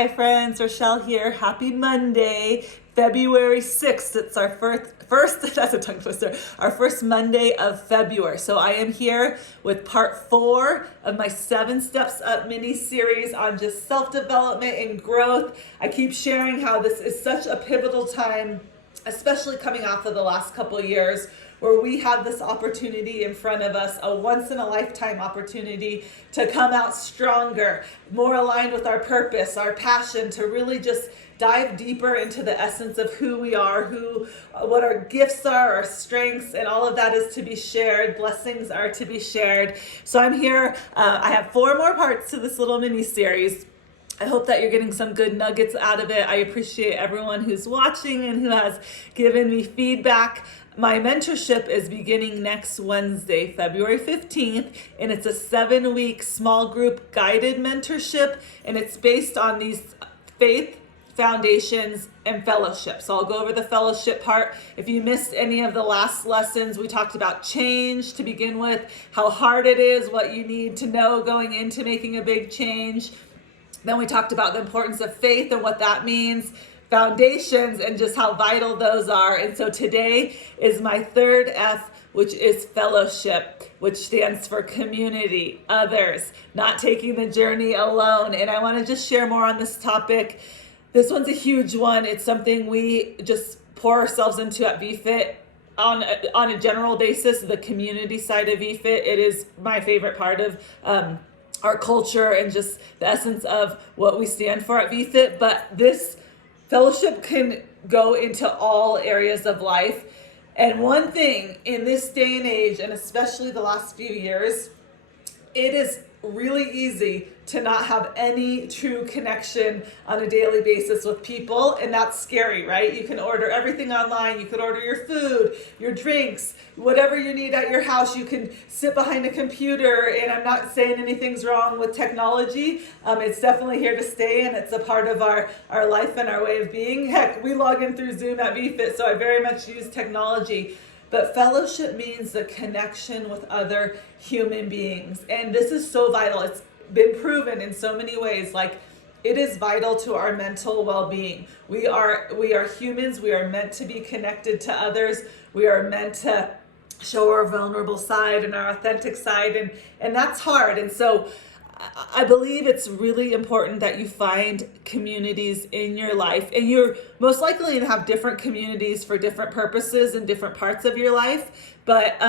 Hi friends, Rochelle here. Happy Monday, February 6th. It's our first that's a tongue twister, our first Monday of February. So I am here with part 4 of my 7 Steps Up mini series on just self-development and growth. I keep sharing how this is such a pivotal time, especially coming off of the last couple of years, where we have this opportunity in front of us, a once in a lifetime opportunity to come out stronger, more aligned with our purpose, our passion, to really just dive deeper into the essence of who we are, what our gifts are, our strengths, and all of that is to be shared. Blessings are to be shared. So I'm here. I have 4 more parts to this little mini series. I hope that you're getting some good nuggets out of it. I appreciate everyone who's watching and who has given me feedback. My mentorship is beginning next Wednesday, February 15th, and it's a 7-week small group guided mentorship, and it's based on these faith foundations and fellowship. So I'll go over the fellowship part. If you missed any of the last lessons, we talked about change to begin with, how hard it is, what you need to know going into making a big change. Then we talked about the importance of faith and what that means, foundations, and just how vital those are. And so today is my 3rd F, which is fellowship, which stands for community, others, not taking the journey alone. And I want to just share more on this topic. This one's a huge one. It's something we just pour ourselves into at VFit on a general basis. The community side of VFit, it is my favorite part of our culture and just the essence of what we stand for at VFit. But this fellowship can go into all areas of life. And one thing in this day and age, and especially the last few years, it is really easy to not have any true connection on a daily basis with people, and that's scary, right? You can order everything online, you can order your food, your drinks, whatever you need at your house. You can sit behind a computer, and I'm not saying anything's wrong with technology. It's definitely here to stay, and it's a part of our life and our way of being. Heck, we log in through Zoom at VFit, so I very much use technology. But fellowship means the connection with other human beings. And this is so vital. It's been proven in so many ways. Like, it is vital to our mental well-being. We are humans. We are meant to be connected to others. We are meant to show our vulnerable side and our authentic side. And that's hard. And so I believe it's really important that you find communities in your life, and you're most likely to have different communities for different purposes in different parts of your life. But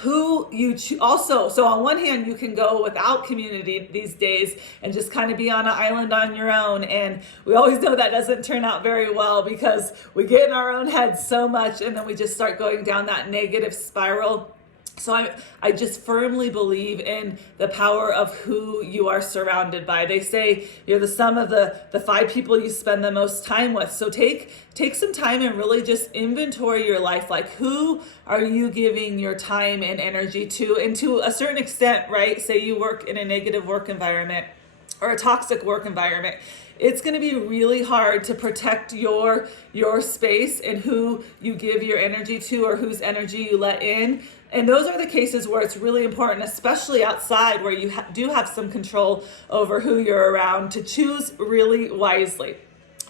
who you also, so on one hand, you can go without community these days and just kind of be on an island on your own. And we always know that doesn't turn out very well because we get in our own heads so much, and then we just start going down that negative spiral. So I just firmly believe in the power of who you are surrounded by. They say you're the sum of the 5 people you spend the most time with. So take some time and really just inventory your life. Like, who are you giving your time and energy to? And to a certain extent, right? Say you work in a negative work environment or a toxic work environment. It's going to be really hard to protect your space and who you give your energy to or whose energy you let in. And those are the cases where it's really important, especially outside where you do have some control over who you're around, to choose really wisely.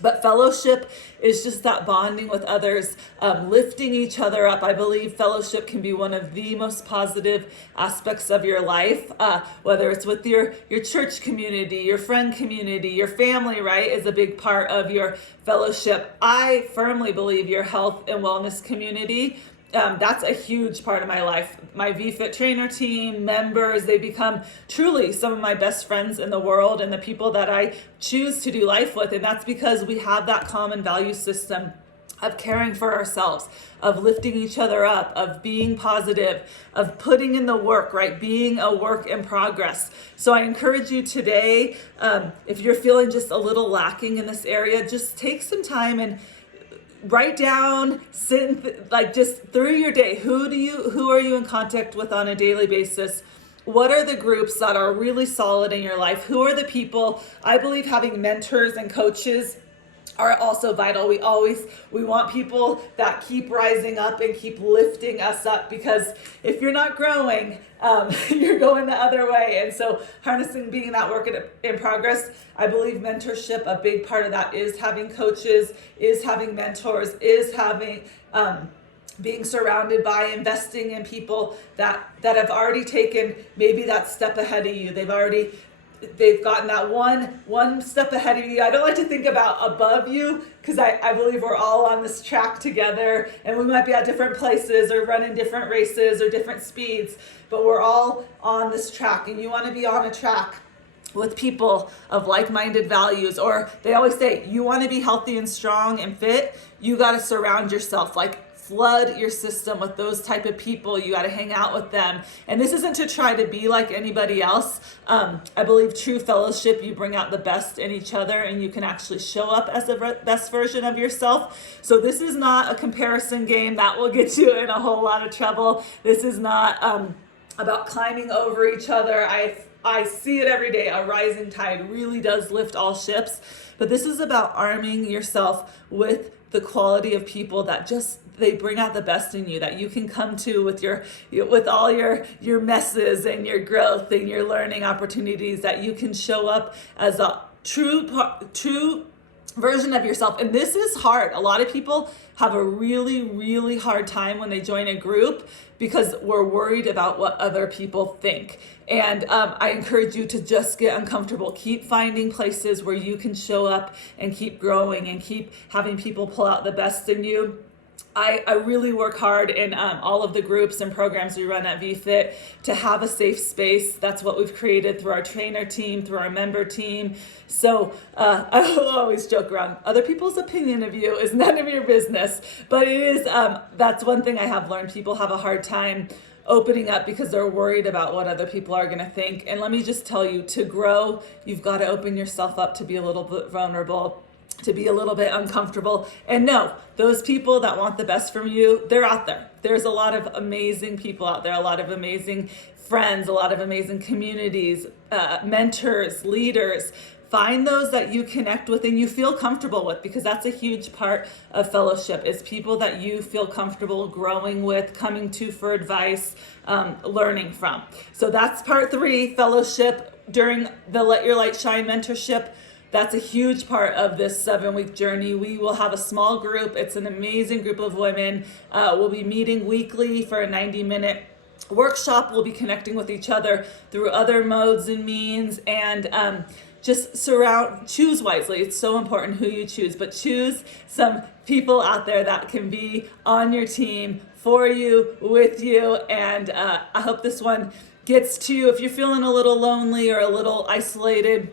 But fellowship is just that bonding with others, lifting each other up. I believe fellowship can be one of the most positive aspects of your life, whether it's with your church community, your friend community, your family, right, is a big part of your fellowship. I firmly believe your health and wellness community, that's a huge part of my life. My VFit trainer team, members, they become truly some of my best friends in the world and the people that I choose to do life with. And that's because we have that common value system of caring for ourselves, of lifting each other up, of being positive, of putting in the work, right? Being a work in progress. So I encourage you today, if you're feeling just a little lacking in this area, just take some time and write down, just through your day, who are you in contact with on a daily basis? What are the groups that are really solid in your life? Who are the people? I believe having mentors and coaches are also vital. We want people that keep rising up and keep lifting us up, because if you're not growing, you're going the other way. And so harnessing being that work in progress, I believe mentorship, a big part of that is having coaches, is having mentors, is having being surrounded by, investing in people that have already taken maybe that step ahead of you. They've gotten that one step ahead of you. I don't like to think about above you, because I believe we're all on this track together, and we might be at different places or running different races or different speeds, but we're all on this track, and you want to be on a track with people of like-minded values. Or they always say, you want to be healthy and strong and fit, you got to surround yourself, flood your system with those type of people. You got to hang out with them. And this isn't to try to be like anybody else. I believe true fellowship, you bring out the best in each other, and you can actually show up as the best version of yourself. So this is not a comparison game that will get you in a whole lot of trouble. This is not about climbing over each other. I see it every day. A rising tide really does lift all ships. But this is about arming yourself with the quality of people that they bring out the best in you, that you can come to with all your messes and your growth and your learning opportunities, that you can show up as a true version of yourself. And this is hard. A lot of people have a really, really hard time when they join a group, because we're worried about what other people think. And I encourage you to just get uncomfortable. Keep finding places where you can show up and keep growing and keep having people pull out the best in you. I really work hard in all of the groups and programs we run at VFit to have a safe space. That's what we've created through our trainer team, through our member team. So I will always joke around, other people's opinion of you is none of your business. But it is, that's one thing I have learned. People have a hard time opening up because they're worried about what other people are going to think. And let me just tell you, to grow, you've got to open yourself up to be a little bit vulnerable, to be a little bit uncomfortable. And no, those people that want the best from you, they're out there. There's a lot of amazing people out there, a lot of amazing friends, a lot of amazing communities, mentors, leaders. Find those that you connect with and you feel comfortable with, because that's a huge part of fellowship, is people that you feel comfortable growing with, coming to for advice, learning from. So that's part 3, fellowship during the Let Your Light Shine mentorship. That's a huge part of this 7-week journey. We will have a small group. It's an amazing group of women. We'll be meeting weekly for a 90-minute workshop. We'll be connecting with each other through other modes and means, and just choose wisely. It's so important who you choose, but choose some people out there that can be on your team, for you, with you. And I hope this one gets to you. If you're feeling a little lonely or a little isolated,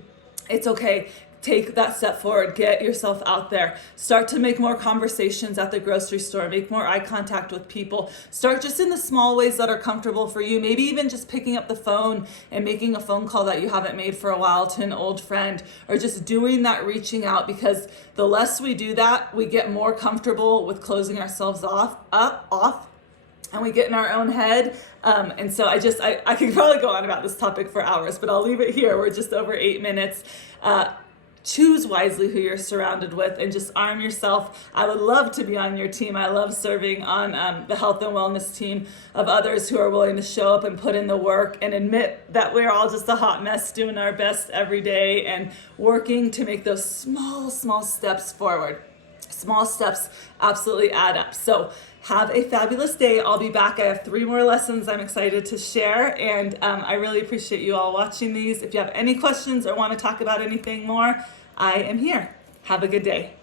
it's okay. Take that step forward. Get yourself out there. Start to make more conversations at the grocery store. Make more eye contact with people. Start just in the small ways that are comfortable for you. Maybe even just picking up the phone and making a phone call that you haven't made for a while to an old friend, or just doing that reaching out, because the less we do that, we get more comfortable with closing ourselves off, and we get in our own head. And so I could probably go on about this topic for hours, but I'll leave it here. We're just over 8 minutes. Choose wisely who you're surrounded with, and just arm yourself. I would love to be on your team. I love serving on the health and wellness team of others who are willing to show up and put in the work and admit that we're all just a hot mess, doing our best every day and working to make those small steps forward. Small steps absolutely add up. So have a fabulous day. I'll be back. I have 3 more lessons I'm excited to share, and I really appreciate you all watching these. If you have any questions or want to talk about anything more, I am here. Have a good day.